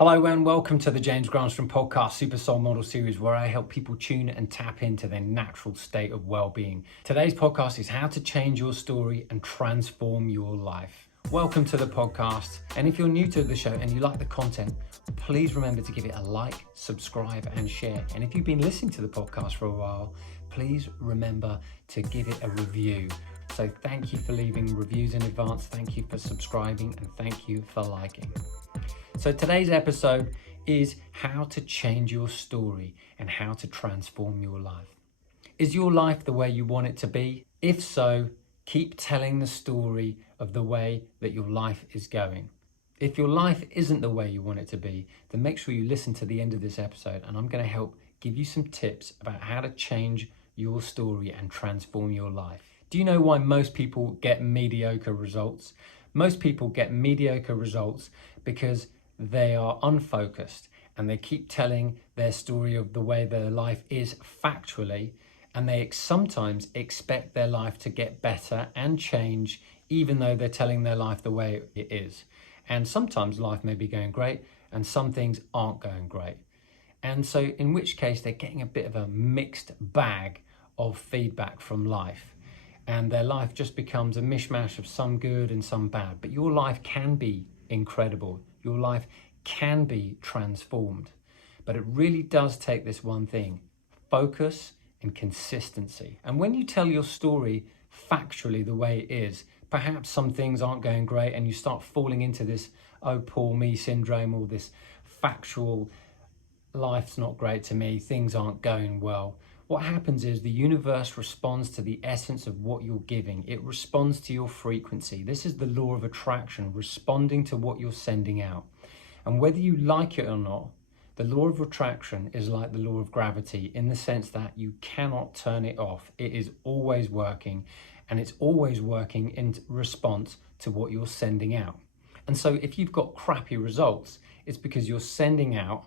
Hello and welcome to the James Granström podcast Super Soul Model series, where I help people tune and tap into their natural state of well-being. Today's podcast is how to change your story and transform your life. Welcome to the podcast, and if you're new to the show and you like the content, please remember to give it a like, subscribe and share. And if you've been listening to the podcast for a while, please remember to give it a review. So thank you for leaving reviews in advance, thank you for subscribing, and thank you for liking. So today's episode is how to change your story and how to transform your life. Is your life the way you want it to be? If so, keep telling the story of the way that your life is going. If your life isn't the way you want it to be, then make sure you listen to the end of this episode, and I'm going to help give you some tips about how to change your story and transform your life. Do you know why most people get mediocre results? Most people get mediocre results because they are unfocused and they keep telling their story of the way their life is factually, and they sometimes expect their life to get better and change even though they're telling their life the way it is. And sometimes life may be going great and some things aren't going great. And so in which case they're getting a bit of a mixed bag of feedback from life, and their life just becomes a mishmash of some good and some bad. But your life can be incredible. Your life can be transformed, but it really does take this one thing: focus and consistency. And when you tell your story factually the way it is, perhaps some things aren't going great and you start falling into this "oh poor me" syndrome, or this factual "life's not great to me, things aren't going well." What happens is the universe responds to the essence of what you're giving. It responds to your frequency. This is the law of attraction, responding to what you're sending out. And whether you like it or not, the law of attraction is like the law of gravity, in the sense that you cannot turn it off. It is always working, and it's always working in response to what you're sending out. And so if you've got crappy results, it's because you're sending out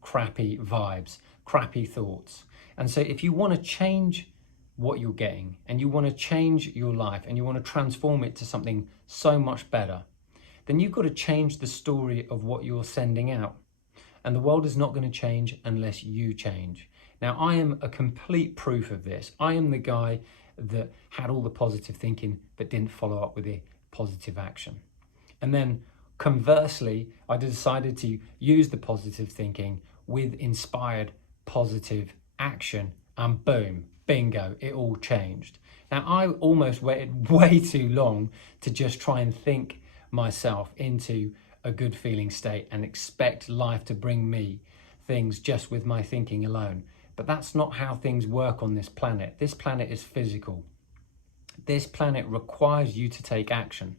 crappy vibes, crappy thoughts. And so if you want to change what you're getting, and you want to change your life, and you want to transform it to something so much better, then you've got to change the story of what you're sending out. And the world is not going to change unless you change. Now, I am a complete proof of this. I am the guy that had all the positive thinking but didn't follow up with the positive action. And then conversely, I decided to use the positive thinking with inspired positive action, and boom, bingo, it all changed. Now, I almost waited way too long to just try and think myself into a good feeling state and expect life to bring me things just with my thinking alone. But that's not how things work on this planet. This planet is physical. This planet requires you to take action.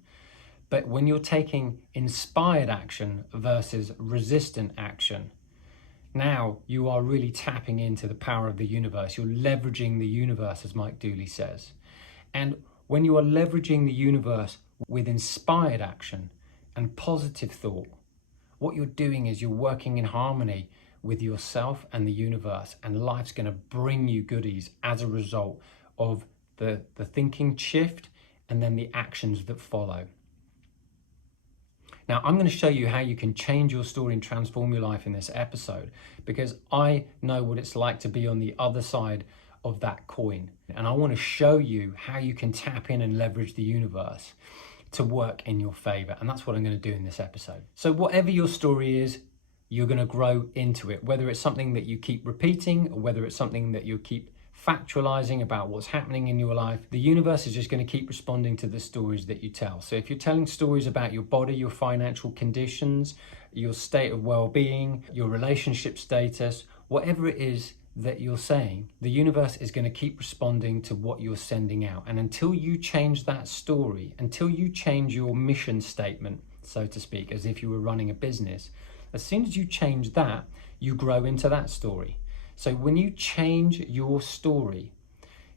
But when you're taking inspired action versus resistant action, now you are really tapping into the power of the universe. You're leveraging the universe, as Mike Dooley says. And when you are leveraging the universe with inspired action and positive thought, what you're doing is you're working in harmony with yourself and the universe, and life's going to bring you goodies as a result of the thinking shift and then the actions that follow. Now, I'm going to show you how you can change your story and transform your life in this episode, because I know what it's like to be on the other side of that coin. And I want to show you how you can tap in and leverage the universe to work in your favor. And that's what I'm going to do in this episode. So whatever your story is, you're going to grow into it, whether it's something that you keep repeating or whether it's something that you keep factualizing about what's happening in your life. The universe is just going to keep responding to the stories that you tell. So if you're telling stories about your body, your financial conditions, your state of well-being, your relationship status, whatever it is that you're saying, the universe is going to keep responding to what you're sending out. And until you change that story, until you change your mission statement, so to speak, as if you were running a business, as soon as you change that, you grow into that story. So when you change your story,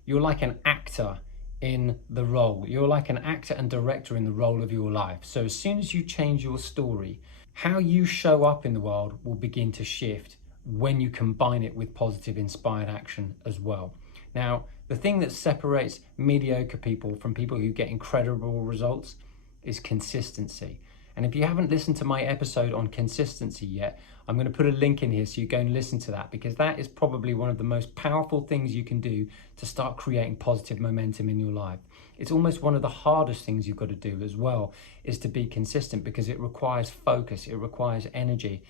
you're like an actor in the role. You're like an actor and director in the role of your life. So as soon as you change your story, how you show up in the world will begin to shift when you combine it with positive inspired action as well. Now, the thing that separates mediocre people from people who get incredible results is consistency. And if you haven't listened to my episode on consistency yet, I'm going to put a link in here so you go and listen to that, because that is probably one of the most powerful things you can do to start creating positive momentum in your life. It's almost one of the hardest things you've got to do as well, is to be consistent, because it requires focus, it requires energy,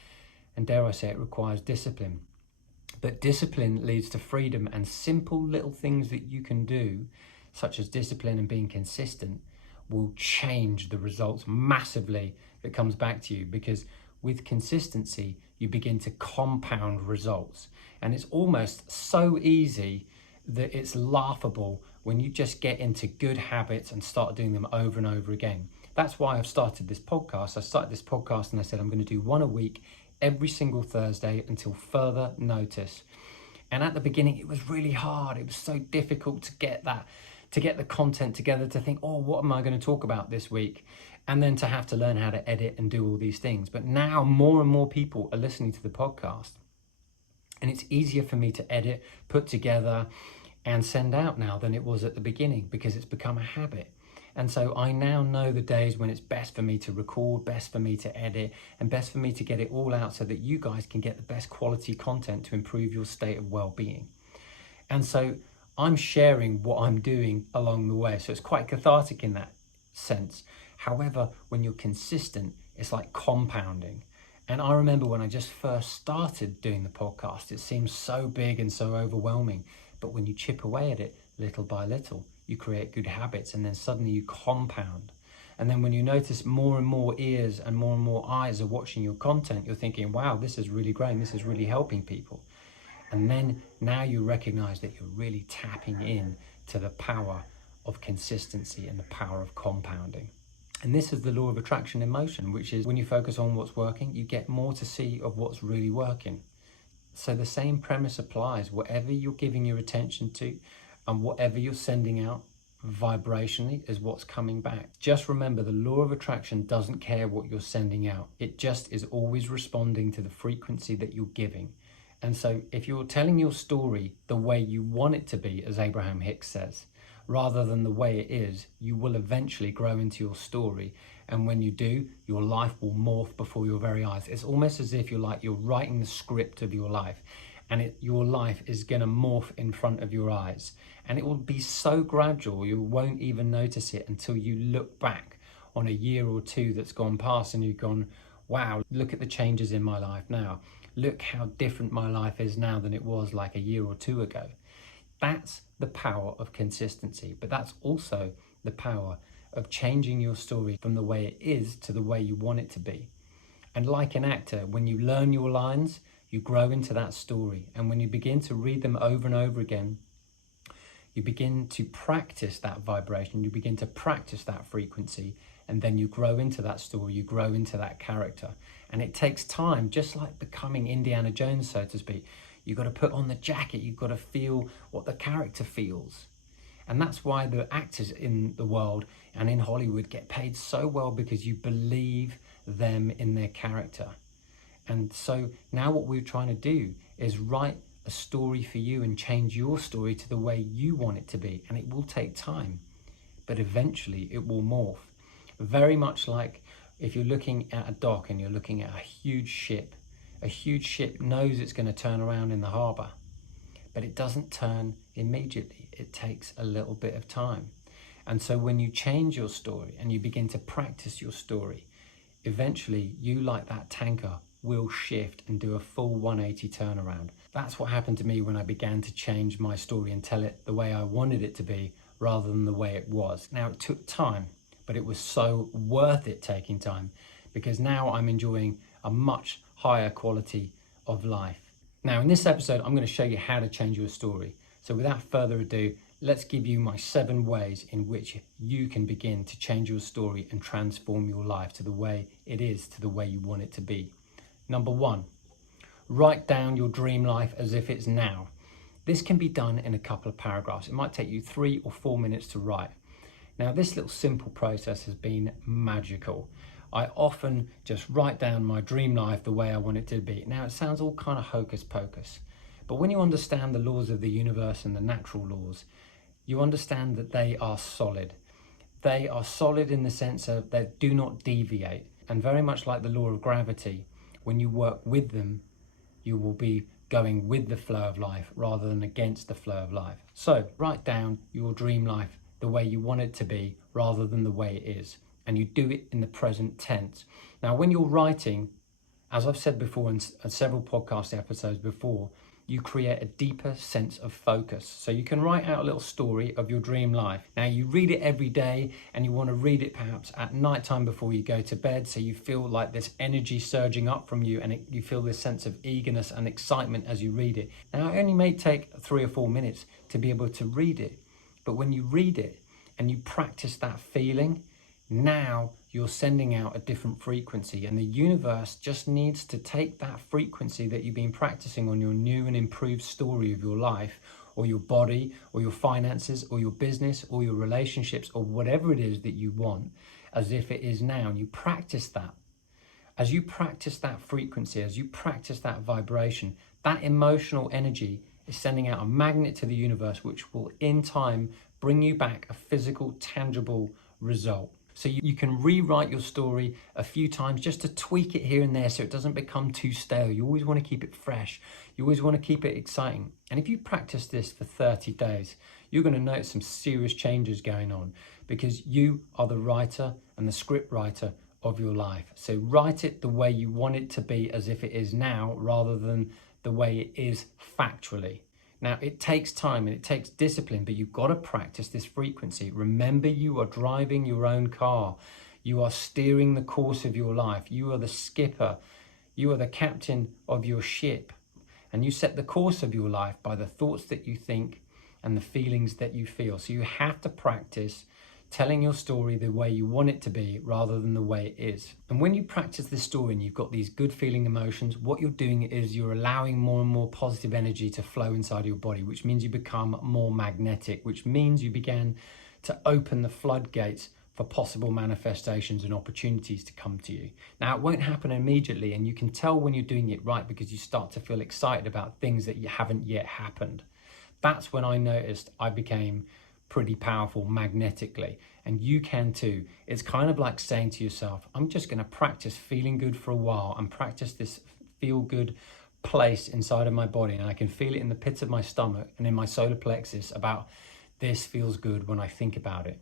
and dare I say, it requires discipline. But discipline leads to freedom, and simple little things that you can do, such as discipline and being consistent, will change the results massively that comes back to you, because with consistency, you begin to compound results. And it's almost so easy that it's laughable when you just get into good habits and start doing them over and over again. That's why I've started this podcast. I started this podcast and I said I'm going to do one a week every single Thursday until further notice. And at the beginning, it was really hard. It was so difficult to get the content together, to think, oh, what am I going to talk about this week? And then to have to learn how to edit and do all these things. But now more and more people are listening to the podcast. And it's easier for me to edit, put together, and send out now than it was at the beginning, because it's become a habit. And so I now know the days when it's best for me to record, best for me to edit, and best for me to get it all out so that you guys can get the best quality content to improve your state of well-being. And so I'm sharing what I'm doing along the way. So it's quite cathartic in that sense. However, when you're consistent, it's like compounding. And I remember when I just first started doing the podcast, it seemed so big and so overwhelming. But when you chip away at it little by little, you create good habits, and then suddenly you compound. And then when you notice more and more ears and more eyes are watching your content, you're thinking, wow, this is really great. This is really helping people. And then now you recognize that you're really tapping in to the power of consistency and the power of compounding. And this is the law of attraction in motion, which is when you focus on what's working, you get more to see of what's really working. So the same premise applies. Whatever you're giving your attention to and whatever you're sending out vibrationally is what's coming back. Just remember, the law of attraction doesn't care what you're sending out. It just is always responding to the frequency that you're giving. And so if you're telling your story the way you want it to be, as Abraham Hicks says, rather than the way it is, you will eventually grow into your story. And when you do, your life will morph before your very eyes. It's almost as if you're writing the script of your life, and your life is going to morph in front of your eyes. And it will be so gradual, you won't even notice it until you look back on a year or two that's gone past and you've gone, wow, look at the changes in my life now. Look how different my life is now than it was like a year or two ago. That's the power of consistency, but that's also the power of changing your story from the way it is to the way you want it to be. And like an actor, when you learn your lines, you grow into that story. And when you begin to read them over and over again, you begin to practice that vibration, you begin to practice that frequency, and then you grow into that story, you grow into that character. And it takes time, just like becoming Indiana Jones, so to speak. You've got to put on the jacket, you've got to feel what the character feels. And that's why the actors in the world and in Hollywood get paid so well, because you believe them in their character. And so now what we're trying to do is write a story for you and change your story to the way you want it to be. And it will take time, but eventually it will morph. Very much like if you're looking at a dock and you're looking at a huge ship knows it's going to turn around in the harbour, but it doesn't turn immediately. It takes a little bit of time. And so when you change your story and you begin to practice your story, eventually you, like that tanker, will shift and do a full 180 turnaround. That's what happened to me when I began to change my story and tell it the way I wanted it to be rather than the way it was. Now, it took time, but it was so worth it taking time, because now I'm enjoying a much higher quality of life. Now, in this episode, I'm going to show you how to change your story. So without further ado, let's give you my 7 ways in which you can begin to change your story and transform your life to the way it is, to the way you want it to be. Number 1, write down your dream life as if it's now. This can be done in a couple of paragraphs. It might take you 3 or 4 minutes to write. Now, this little simple process has been magical. I often just write down my dream life the way I want it to be. Now, it sounds all kind of hocus pocus, but when you understand the laws of the universe and the natural laws, you understand that they are solid. They are solid in the sense of they do not deviate. And very much like the law of gravity, when you work with them, you will be going with the flow of life rather than against the flow of life. So write down your dream life the way you want it to be rather than the way it is. And you do it in the present tense. Now, when you're writing, as I've said before in several podcast episodes before, you create a deeper sense of focus. So you can write out a little story of your dream life. Now you read it every day and you want to read it perhaps at nighttime before you go to bed, so you feel like this energy surging up from you and you feel this sense of eagerness and excitement as you read it. Now it only may take 3 or 4 minutes to be able to read it, but when you read it and you practice that feeling, now you're sending out a different frequency, and the universe just needs to take that frequency that you've been practicing on your new and improved story of your life or your body or your finances or your business or your relationships or whatever it is that you want, as if it is now. And you practice that. As you practice that frequency, as you practice that vibration, that emotional energy is sending out a magnet to the universe, which will in time bring you back a physical, tangible result. So you can rewrite your story a few times just to tweak it here and there so it doesn't become too stale. You always want to keep it fresh. You always want to keep it exciting. And if you practice this for 30 days, you're going to notice some serious changes going on, because you are the writer and the script writer of your life. So write it the way you want it to be, as if it is now, rather than the way it is factually. Now, it takes time and it takes discipline, but you've got to practice this frequency. Remember, you are driving your own car. You are steering the course of your life. You are the skipper. You are the captain of your ship. And you set the course of your life by the thoughts that you think and the feelings that you feel. So you have to practice telling your story the way you want it to be rather than the way it is. And when you practice this story and you've got these good feeling emotions, what you're doing is you're allowing more and more positive energy to flow inside your body, which means you become more magnetic, which means you begin to open the floodgates for possible manifestations and opportunities to come to you. Now, it won't happen immediately, and you can tell when you're doing it right because you start to feel excited about things that haven't yet happened. That's when I noticed I became pretty powerful magnetically, and you can too. It's kind of like saying to yourself, I'm just going to practice feeling good for a while and practice this feel good place inside of my body, and I can feel it in the pits of my stomach and in my solar plexus about this feels good when I think about it.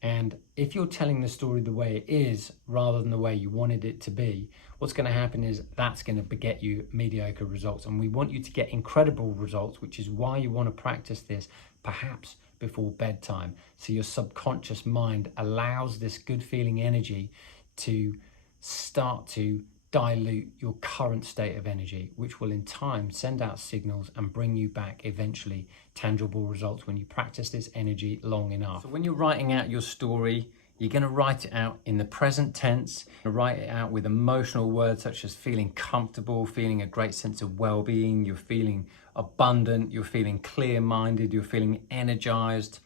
And if you're telling the story the way it is rather than the way you wanted it to be, what's going to happen is that's going to beget you mediocre results. And we want you to get incredible results, which is why you want to practice this perhaps before bedtime. So your subconscious mind allows this good feeling energy to start to dilute your current state of energy, which will in time send out signals and bring you back eventually tangible results when you practice this energy long enough. So when you're writing out your story, you're going to write it out in the present tense, write it out with emotional words such as feeling comfortable, feeling a great sense of well-being, you're feeling abundant, you're feeling clear-minded, you're feeling energized.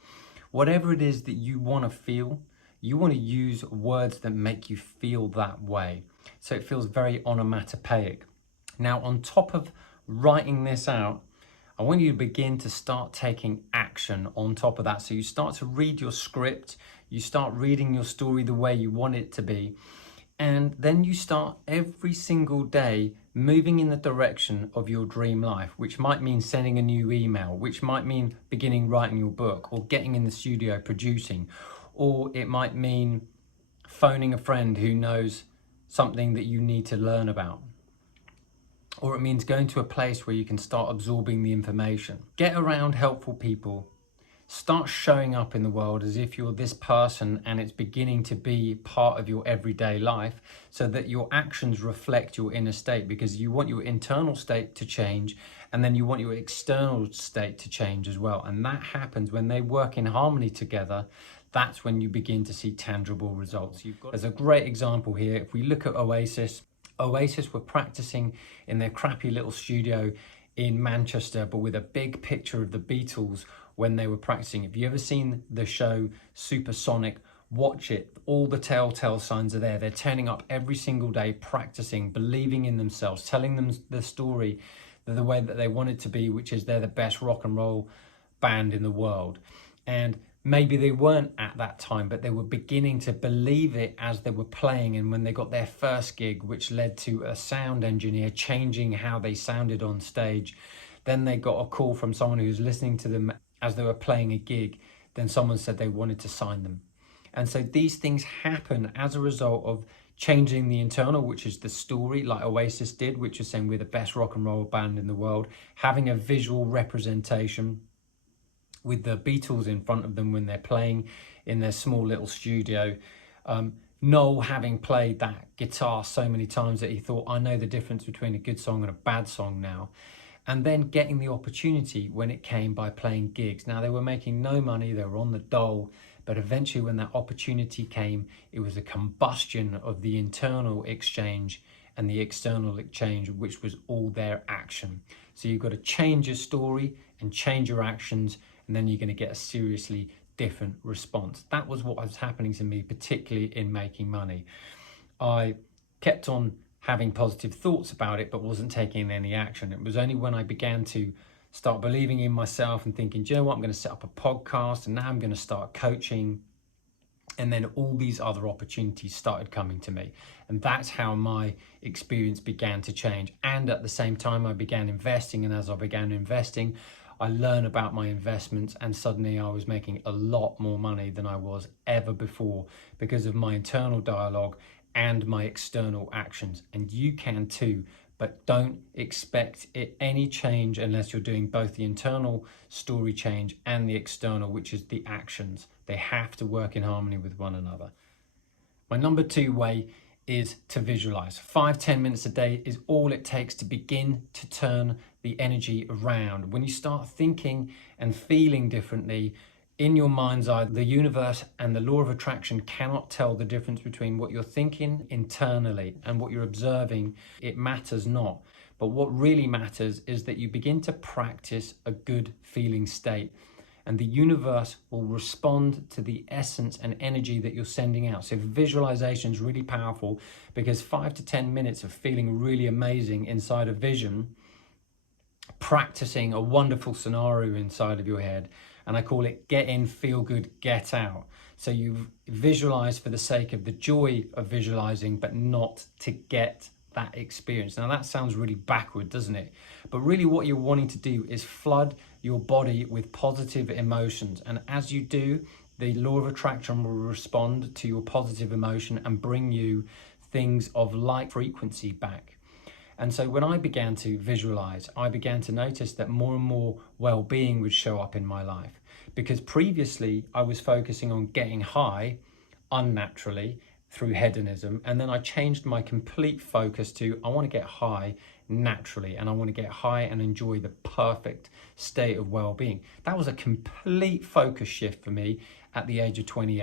Whatever it is that you want to feel, you want to use words that make you feel that way. So it feels very onomatopoeic. Now, on top of writing this out, I want you to begin to start taking action on top of that. So you start to read your script, you start reading your story the way you want it to be, and then you start every single day moving in the direction of your dream life, which might mean sending a new email, which might mean beginning writing your book or getting in the studio producing, or it might mean phoning a friend who knows something that you need to learn about. Or it means going to a place where you can start absorbing the information. Get around helpful people. Start showing up in the world as if you're this person and it's beginning to be part of your everyday life, so that your actions reflect your inner state, because you want your internal state to change and then you want your external state to change as well. And that happens when they work in harmony together. That's when you begin to see tangible results. There's a great example here. If we look at Oasis were practicing in their crappy little studio in Manchester, but with a big picture of the Beatles when they were practicing. If you ever seen the show Supersonic, watch it. All the telltale signs are there. They're turning up every single day, practicing, believing in themselves, telling them the story the way that they want it to be, which is they're the best rock and roll band in the world. And maybe they weren't at that time, but they were beginning to believe it as they were playing. And when they got their first gig, which led to a sound engineer changing how they sounded on stage, then they got a call from someone who was listening to them as they were playing a gig. Then someone said they wanted to sign them. And so these things happen as a result of changing the internal, which is the story, like Oasis did, which is saying we're the best rock and roll band in the world, having a visual representation with the Beatles in front of them when they're playing in their small little studio. Noel having played that guitar so many times that he thought, I know the difference between a good song and a bad song now. And then getting the opportunity when it came by playing gigs. Now, they were making no money, they were on the dole, but eventually when that opportunity came, it was a combustion of the internal exchange and the external exchange, which was all their action. So you've got to change your story and change your actions, and then you're going to get a seriously different response. That was what was happening to me, particularly in making money. I kept on having positive thoughts about it, but wasn't taking any action. It was only when I began to start believing in myself and thinking, do you know what, I'm going to set up a podcast, and now I'm going to start coaching. And then all these other opportunities started coming to me. And that's how my experience began to change. And at the same time, I began investing. And as I began investing, I learned about my investments, and suddenly I was making a lot more money than I was ever before because of my internal dialogue and my external actions. And you can too, but don't expect any change unless you're doing both the internal story change and the external, which is the actions. They have to work in harmony with one another. My number 2 way is to visualize. 5-10 minutes a day is all it takes to begin to turn the energy around. When you start thinking and feeling differently, in your mind's eye, the universe and the law of attraction cannot tell the difference between what you're thinking internally and what you're observing. It matters not. But what really matters is that you begin to practice a good feeling state, and the universe will respond to the essence and energy that you're sending out. So visualization is really powerful, because 5 to 10 minutes of feeling really amazing inside a vision, practicing a wonderful scenario inside of your head, and I call it get in, feel good, get out. So you visualize for the sake of the joy of visualizing, but not to get that experience. Now that sounds really backward, doesn't it? But really what you're wanting to do is flood your body with positive emotions. And as you do, the law of attraction will respond to your positive emotion and bring you things of like frequency back. And so when I began to visualize, I began to notice that more and more well-being would show up in my life. Because previously I was focusing on getting high unnaturally through hedonism. And then I changed my complete focus to, I want to get high naturally, and I want to get high and enjoy the perfect state of well-being. That was a complete focus shift for me at the age of 28.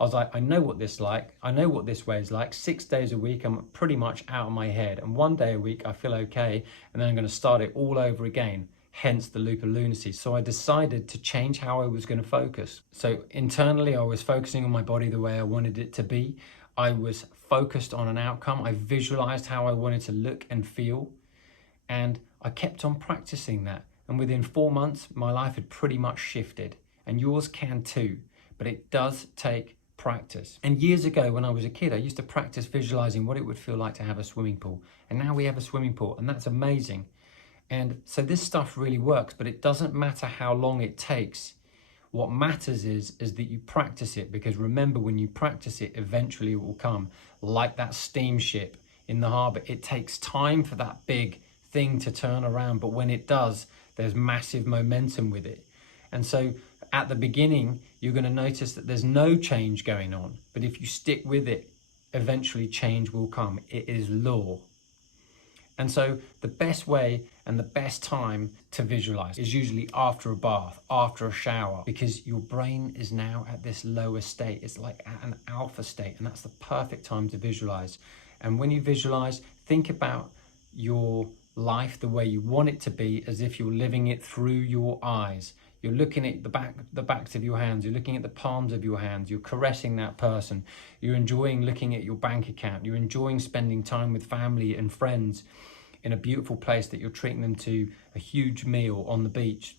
I was like, I know what this like. I know what this way is like. 6 days a week, I'm pretty much out of my head. And 1 day a week, I feel okay. And then I'm going to start it all over again. Hence the loop of lunacy. So I decided to change how I was going to focus. So internally, I was focusing on my body the way I wanted it to be. I was focused on an outcome. I visualized how I wanted to look and feel. And I kept on practicing that. And within 4 months, my life had pretty much shifted. And yours can too. But it does take practice. And years ago when I was a kid, I used to practice visualizing what it would feel like to have a swimming pool. And now we have a swimming pool, and that's amazing. And so this stuff really works, but it doesn't matter how long it takes. What matters is that you practice it, because remember, when you practice it, eventually it will come. Like that steamship in the harbor, it takes time for that big thing to turn around, but when it does, there's massive momentum with it. And so at the beginning, you're going to notice that there's no change going on. But if you stick with it, eventually change will come. It is law. And so the best way and the best time to visualize is usually after a bath, after a shower, because your brain is now at this lower state. It's like at an alpha state, and that's the perfect time to visualize. And when you visualize, think about your life the way you want it to be, as if you're living it through your eyes. You're looking at the backs of your hands. You're looking at the palms of your hands. You're caressing that person. You're enjoying looking at your bank account. You're enjoying spending time with family and friends in a beautiful place that you're treating them to a huge meal on the beach.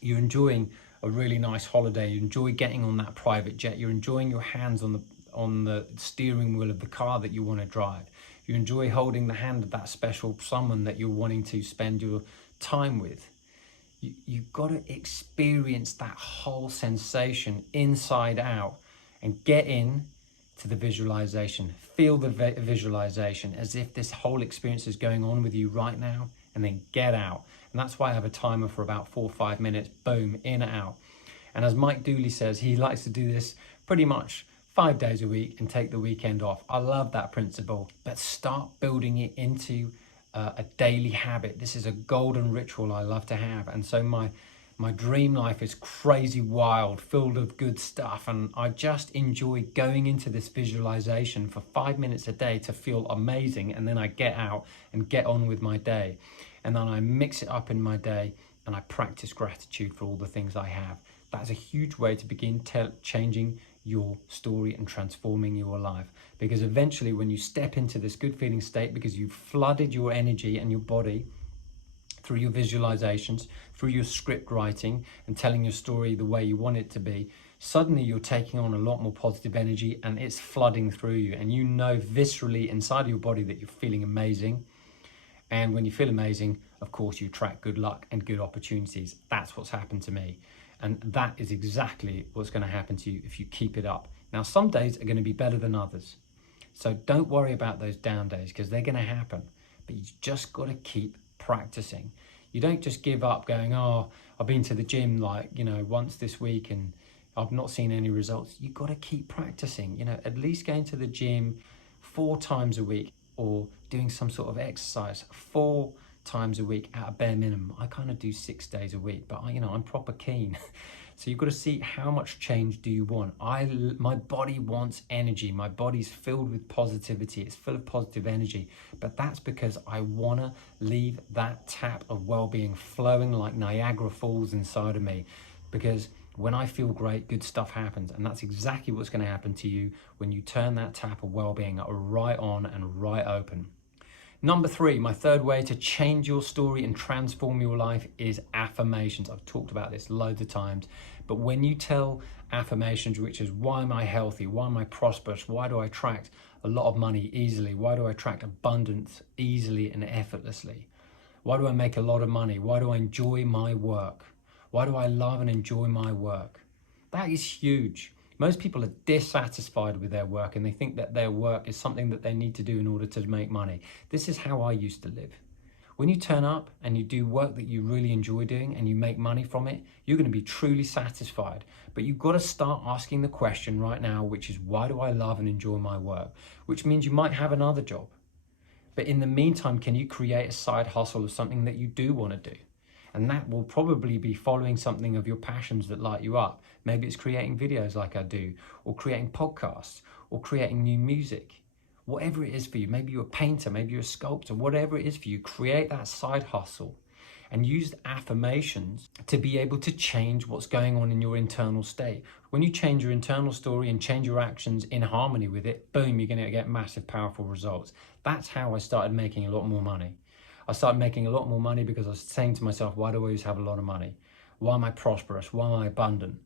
You're enjoying a really nice holiday, you enjoy getting on that private jet, you're enjoying your hands on the steering wheel of the car that you want to drive, you enjoy holding the hand of that special someone that you're wanting to spend your time with. You've got to experience that whole sensation inside out and get in to the visualization. Feel the visualization as if this whole experience is going on with you right now, and then get out. And that's why I have a timer for about 4 or 5 minutes, boom, in and out. And as Mike Dooley says, he likes to do this pretty much 5 days a week and take the weekend off. I love that principle, but start building it into a daily habit. This is a golden ritual I love to have. And so my dream life is crazy wild, filled with good stuff. And I just enjoy going into this visualization for 5 minutes a day to feel amazing. And then I get out and get on with my day. And then I mix it up in my day and I practice gratitude for all the things I have. That's a huge way to begin changing your story and transforming your life. Because eventually when you step into this good feeling state, because you've flooded your energy and your body through your visualizations, through your script writing and telling your story the way you want it to be, suddenly you're taking on a lot more positive energy and it's flooding through you. And you know viscerally inside of your body that you're feeling amazing. And when you feel amazing, of course, you attract good luck and good opportunities. That's what's happened to me. And that is exactly what's going to happen to you if you keep it up. Now, some days are going to be better than others. So don't worry about those down days because they're going to happen. But you just got to keep practicing. You don't just give up going, oh, I've been to the gym once this week and I've not seen any results. You've got to keep practicing, at least going to the gym 4 times a week or doing some sort of exercise 4 times a week at a bare minimum. I kind of do 6 days a week, but I'm proper keen. So you've got to see how much change do you want. My body wants energy. My body's filled with positivity. It's full of positive energy, but that's because I want to leave that tap of well-being flowing like Niagara Falls inside of me. Because when I feel great, good stuff happens. And that's exactly what's going to happen to you when you turn that tap of well-being right on and right open. Number 3, my third way to change your story and transform your life is affirmations. I've talked about this loads of times, but when you tell affirmations, which is why am I healthy? Why am I prosperous? Why do I attract a lot of money easily? Why do I attract abundance easily and effortlessly? Why do I make a lot of money? Why do I enjoy my work? Why do I love and enjoy my work? That is huge. Most people are dissatisfied with their work and they think that their work is something that they need to do in order to make money. This is how I used to live. When you turn up and you do work that you really enjoy doing and you make money from it, you're going to be truly satisfied. But you've got to start asking the question right now, which is, why do I love and enjoy my work? Which means you might have another job. But in the meantime, can you create a side hustle of something that you do want to do? And that will probably be following something of your passions that light you up. Maybe it's creating videos like I do, or creating podcasts, or creating new music. Whatever it is for you, maybe you're a painter, maybe you're a sculptor, whatever it is for you, create that side hustle and use affirmations to be able to change what's going on in your internal state. When you change your internal story and change your actions in harmony with it, boom, you're going to get massive, powerful results. That's how I started making a lot more money. I started making a lot more money because I was saying to myself, why do I always have a lot of money? Why am I prosperous? Why am I abundant?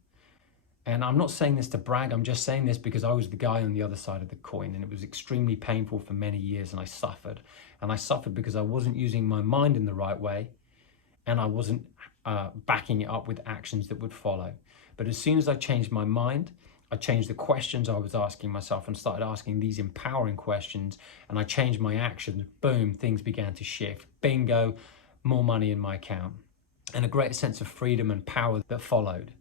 And I'm not saying this to brag, I'm just saying this because I was the guy on the other side of the coin and it was extremely painful for many years and I suffered. And I suffered because I wasn't using my mind in the right way and I wasn't backing it up with actions that would follow. But as soon as I changed my mind, I changed the questions I was asking myself and started asking these empowering questions, and I changed my actions. Boom, things began to shift. Bingo, more money in my account and a great sense of freedom and power that followed.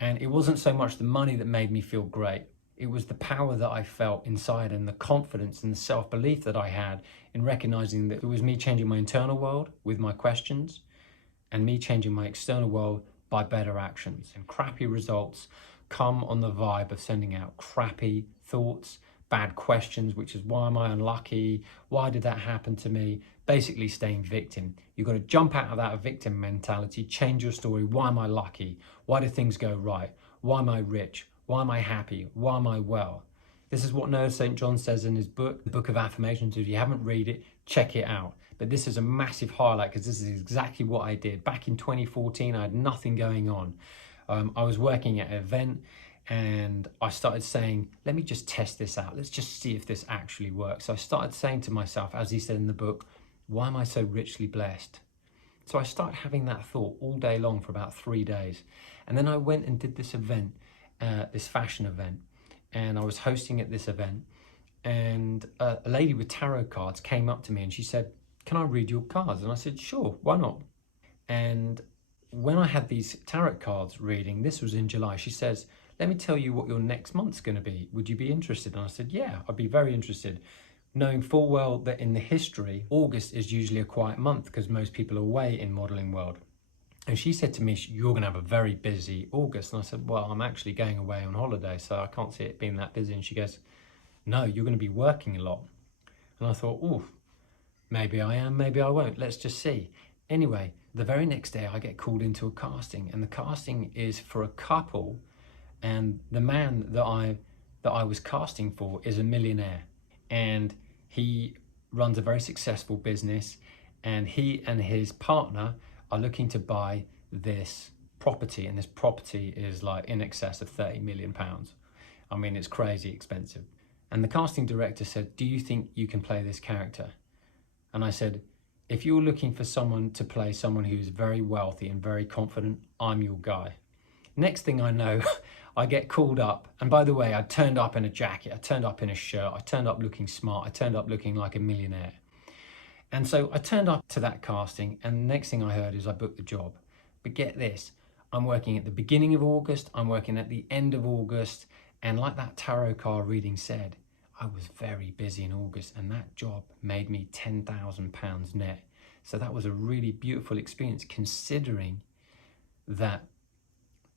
And it wasn't so much the money that made me feel great. It was the power that I felt inside and the confidence and the self-belief that I had in recognizing that it was me changing my internal world with my questions and me changing my external world by better actions. And crappy results come on the vibe of sending out crappy thoughts, bad questions, which is why am I unlucky? Why did that happen to me? Basically staying victim. You've got to jump out of that victim mentality, change your story. Why am I lucky? Why do things go right? Why am I rich? Why am I happy? Why am I well? This is what Noah St. John says in his book, the Book of Affirmations. If you haven't read it, check it out. But this is a massive highlight because this is exactly what I did. Back in 2014, I had nothing going on. I was working at an event and I started saying, let me just test this out. Let's just see if this actually works. So I started saying to myself, as he said in the book, why am I so richly blessed? So I started having that thought all day long for about 3 days. And then I went and did this event, this fashion event, and I was hosting at this event. And a lady with tarot cards came up to me and she said, can I read your cards? And I said, sure, why not? And when I had these tarot cards reading, this was in July, she says, let me tell you what your next month's going to be. Would you be interested? And I said, yeah, I'd be very interested. Knowing full well that in the history, August is usually a quiet month because most people are away in modelling world. And she said to me, you're going to have a very busy August. And I said, well, I'm actually going away on holiday, so I can't see it being that busy. And she goes, no, you're going to be working a lot. And I thought, oh, maybe I am, maybe I won't. Let's just see. Anyway, the very next day I get called into a casting, and the casting is for a couple, and the man that I was casting for is a millionaire, and he runs a very successful business, and he and his partner are looking to buy this property, and this property is like in excess of £30 million. I mean, it's crazy expensive. And the casting director said, do you think you can play this character? And I said, if you're looking for someone to play someone who's very wealthy and very confident, I'm your guy. Next thing I know, I get called up. And by the way, I turned up in a jacket, I turned up in a shirt, I turned up looking smart, I turned up looking like a millionaire. And so I turned up to that casting, and the next thing I heard is I booked the job. But get this, I'm working at the beginning of August, I'm working at the end of August, and like that tarot card reading said, I was very busy in August, and that job made me £10,000 net. So that was a really beautiful experience, considering that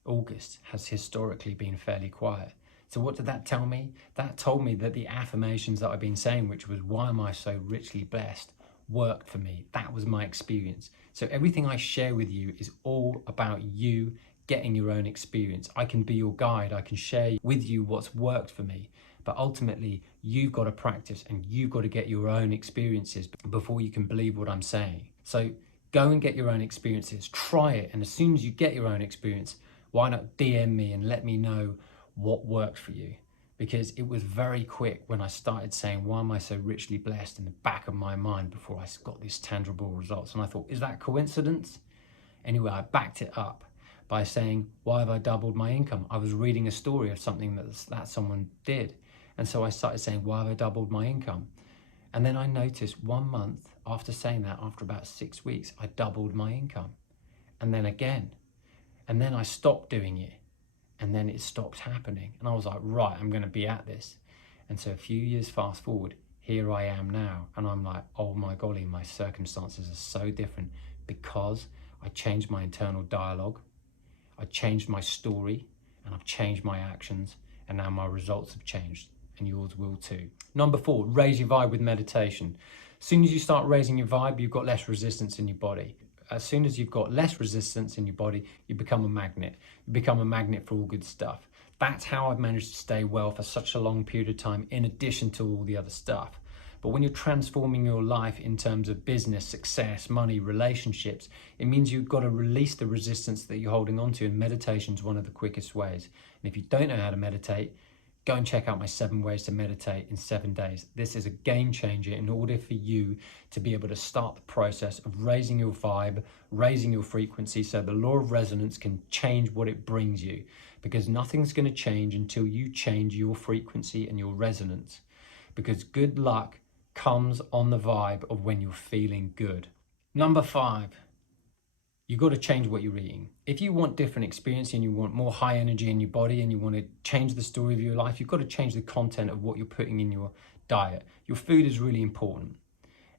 August has historically been fairly quiet. So what did that tell me? That told me that the affirmations that I've been saying, which was why am I so richly blessed, worked for me. That was my experience. So everything I share with you is all about you getting your own experience. I can be your guide. I can share with you what's worked for me. But ultimately, you've got to practice and you've got to get your own experiences before you can believe what I'm saying. So go and get your own experiences, try it. And as soon as you get your own experience, why not DM me and let me know what worked for you? Because it was very quick when I started saying, why am I so richly blessed, in the back of my mind before I got these tangible results. And I thought, is that coincidence? Anyway, I backed it up by saying, why have I doubled my income? I was reading a story of something that someone did. And so I started saying, why have I doubled my income? And then I noticed 1 month after saying that, after about 6 weeks, I doubled my income. And then again. And then I stopped doing it. And then it stopped happening. And I was like, right, I'm going to be at this. And so a few years fast forward, here I am now. And I'm like, oh my golly, my circumstances are so different because I changed my internal dialogue. I changed my story, and I've changed my actions. And now my results have changed. And yours will too. Number 4, raise your vibe with meditation. As soon as you start raising your vibe, you've got less resistance in your body. As soon as you've got less resistance in your body, you become a magnet. You become a magnet for all good stuff. That's how I've managed to stay well for such a long period of time, in addition to all the other stuff. But when you're transforming your life in terms of business, success, money, relationships, it means you've got to release the resistance that you're holding on to, and meditation is one of the quickest ways. And if you don't know how to meditate, go and check out my 7 ways to meditate in 7 days. This is a game changer in order for you to be able to start the process of raising your vibe, raising your frequency, so the law of resonance can change what it brings you, because nothing's going to change until you change your frequency and your resonance, because good luck comes on the vibe of when you're feeling good. Number 5. You've got to change what you're eating. If you want different experience and you want more high energy in your body and you want to change the story of your life, you've got to change the content of what you're putting in your diet. Your food is really important.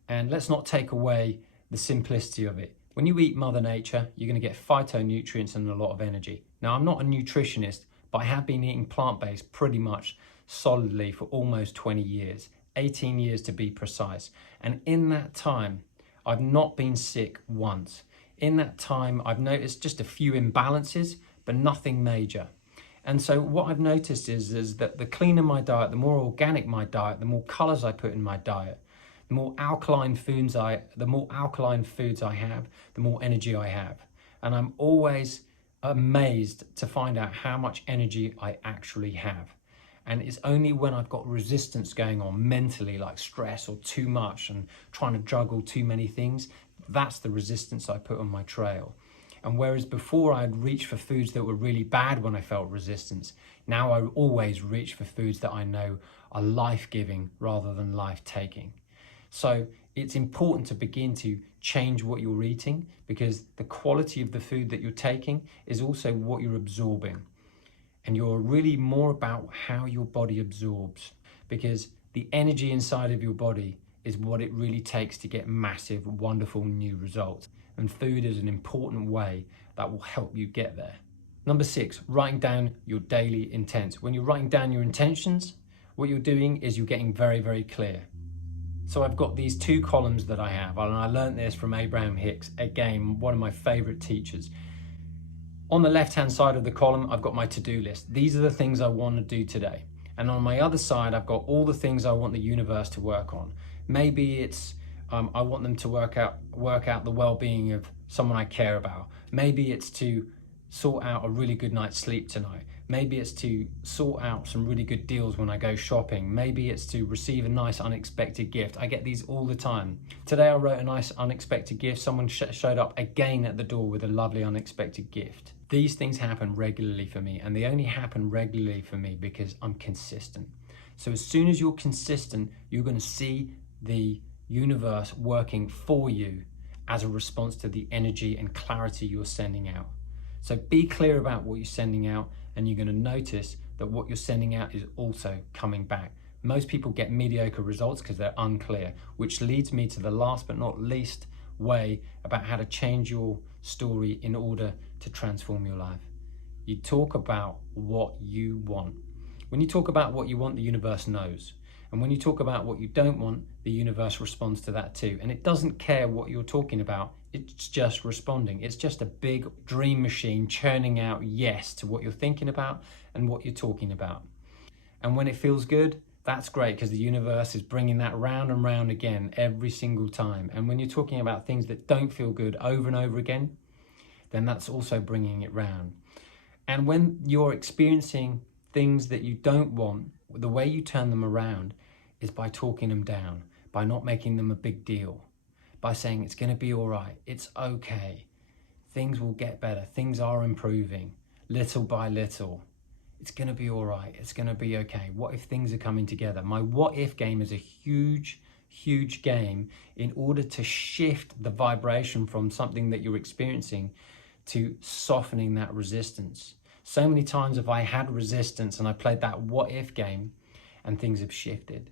And let's not take away the simplicity of it. When you eat Mother Nature, you're going to get phytonutrients and a lot of energy. Now, I'm not a nutritionist, but I have been eating plant-based pretty much solidly for almost 20 years, 18 years to be precise. And in that time, I've not been sick once. In that time, I've noticed just a few imbalances, but nothing major. And so what I've noticed is that the cleaner my diet, the more organic my diet, the more colors I put in my diet, the more alkaline foods I have, the more energy I have. And I'm always amazed to find out how much energy I actually have. And it's only when I've got resistance going on mentally, like stress or too much and trying to juggle too many things, that's the resistance I put on my trail. And whereas before I'd reach for foods that were really bad when I felt resistance, now I always reach for foods that I know are life-giving rather than life-taking. So it's important to begin to change what you're eating, because the quality of the food that you're taking is also what you're absorbing. And you're really more about how your body absorbs, because the energy inside of your body is what it really takes to get massive, wonderful new results. And food is an important way that will help you get there. Number 6, writing down your daily intents. When you're writing down your intentions, what you're doing is you're getting very, very clear. So I've got these 2 columns that I have, and I learned this from Abraham Hicks, again, one of my favorite teachers. On the left-hand side of the column, I've got my to-do list. These are the things I want to do today. And on my other side, I've got all the things I want the universe to work on. Maybe it's I want them to work out the well-being of someone I care about. Maybe it's to sort out a really good night's sleep tonight. Maybe it's to sort out some really good deals when I go shopping. Maybe it's to receive a nice unexpected gift. I get these all the time. Today I wrote a nice unexpected gift. Someone showed up again at the door with a lovely unexpected gift. These things happen regularly for me, and they only happen regularly for me because I'm consistent. So as soon as you're consistent, you're going to see the universe working for you as a response to the energy and clarity you're sending out. So be clear about what you're sending out, and you're going to notice that what you're sending out is also coming back. Most people get mediocre results because they're unclear, which leads me to the last but not least way about how to change your story in order to transform your life. You talk about what you want. When you talk about what you want, the universe knows. And when you talk about what you don't want, the universe responds to that too. And it doesn't care what you're talking about. It's just responding. It's just a big dream machine churning out yes to what you're thinking about and what you're talking about. And when it feels good, that's great, because the universe is bringing that round and round again every single time. And when you're talking about things that don't feel good over and over again, then that's also bringing it round. And when you're experiencing things that you don't want, the way you turn them around is by talking them down, by not making them a big deal, by saying it's going to be all right, it's okay, things will get better, things are improving, little by little. It's going to be all right, it's going to be okay. What if things are coming together? My what if game is a huge, huge game in order to shift the vibration from something that you're experiencing to softening that resistance. So many times have I had resistance and I played that what if game and things have shifted.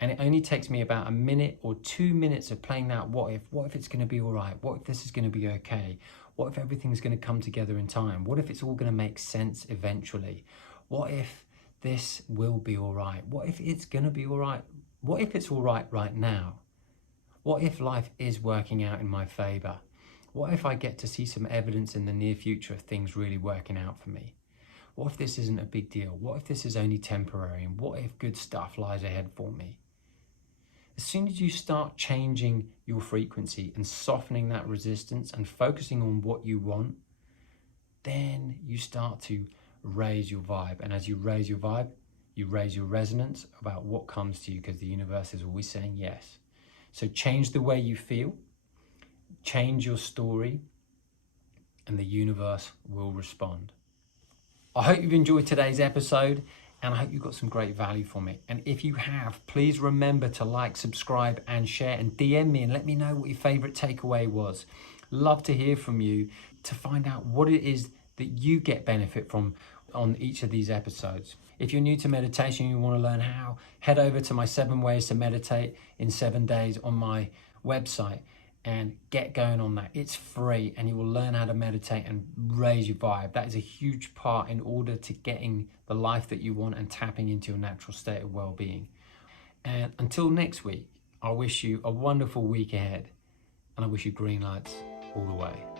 And it only takes me about a minute or 2 minutes of playing that what if it's going to be all right? What if this is going to be okay? What if everything's going to come together in time? What if it's all going to make sense eventually? What if this will be all right? What if it's going to be all right? What if it's all right now? What if life is working out in my favor? What if I get to see some evidence in the near future of things really working out for me? What if this isn't a big deal? What if this is only temporary? And what if good stuff lies ahead for me? As soon as you start changing your frequency and softening that resistance and focusing on what you want, then you start to raise your vibe. And as you raise your vibe, you raise your resonance about what comes to you, because the universe is always saying yes. So change the way you feel, change your story, and the universe will respond. I hope you've enjoyed today's episode, and I hope you got some great value from it. And if you have, please remember to like, subscribe, and share, and DM me and let me know what your favorite takeaway was. Love to hear from you to find out what it is that you get benefit from on each of these episodes. If you're new to meditation and you want to learn how, head over to my 7 ways to meditate in 7 days on my website and get going on that. It's free, and you will learn how to meditate and raise your vibe. That is a huge part in order to getting the life that you want and tapping into your natural state of well-being. And until next week, I wish you a wonderful week ahead, and I wish you green lights all the way.